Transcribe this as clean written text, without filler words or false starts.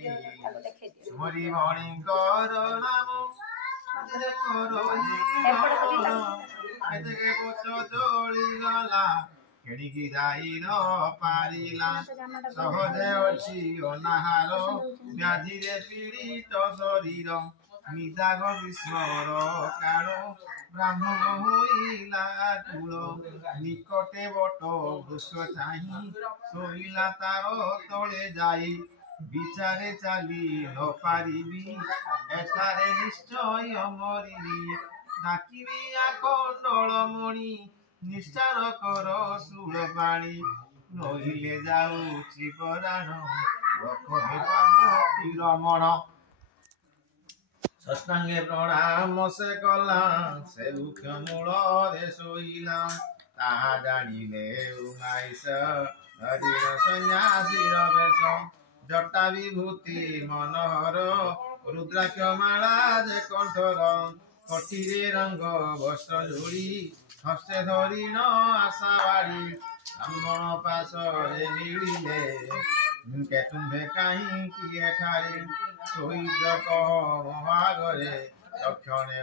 ତୁମରି ଭଣୀଙ୍କର ନାମ କେତେ ପଛ ଚଳିଗଲା ଖେଳିକି ଯାଇ ନ ପାରିଲା ସହଜେ ଅଛି ଅନାହାର ବ୍ୟାଧିରେ ପୀଡ଼ିତ ଶରୀର ନିଦାଘ ଗ୍ରୀଷ୍ମର କାଳ ବ୍ରାହ୍ମଣ ହୋଇଲା କୁଳ ନିକଟେ ବଟ ବୃକ୍ଷ ଚାହିଁ ଶୋଇଲା ତାର ତଳେ ଯାଇ ବିଚାରେ ଚାଲି ନ ପାରିବି ଏଠାରେ ନିଶ୍ଚୟ ମରିବି ଡାକିବି ଆକଣ୍ଡଳମଣି ନିଷ୍ଠାର କର ଶୂଳ ପାଣି ନଇଲେ ଯାଉଛି ପରାଣ ରଖେ ପାର୍ବତୀ ରମଣ ଷଷ୍ଠାଙ୍ଗେ ପ୍ରଣାମ ସେ କଲା ସେ ବୃକ୍ଷ ମୂଳରେ ଶୋଇଲା ତାହା ଜାଣିଲେ ଉମାଇଶ ହରିଣ ସନ୍ନ୍ୟାସୀର ବେଶ ଜଟା ବିଭୂତି ମନୋହର ରୁଦ୍ରାକ୍ଷ ମାଳା ଯେ କଣ୍ଠର କଠିରେ ରଙ୍ଗ ବସ୍ତ୍ର ଯୋଡ଼ି ହସ୍ତେ ଧରିଣ ଆଶା ବାଡ଼ି ବ୍ରାହ୍ମଣ ପାଶରେ ମିଳିଲେ ତୁମ୍ଭେ କାହିଁକି ଏଠାରେ ଶୋଇଛ କହ ମହାଗରେ ଲକ୍ଷଣେ